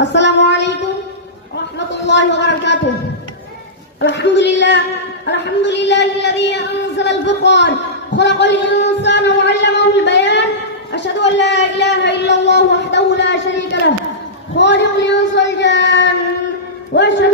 السلام عليكم ورحمة الله وبركاته. الحمد لله الذي أنزل الفرقان خلق الإنسان وعلمه البيان. أشهد أن لا إله إلا الله وحده لا شريك له خالق الإنس والجان، وأشهد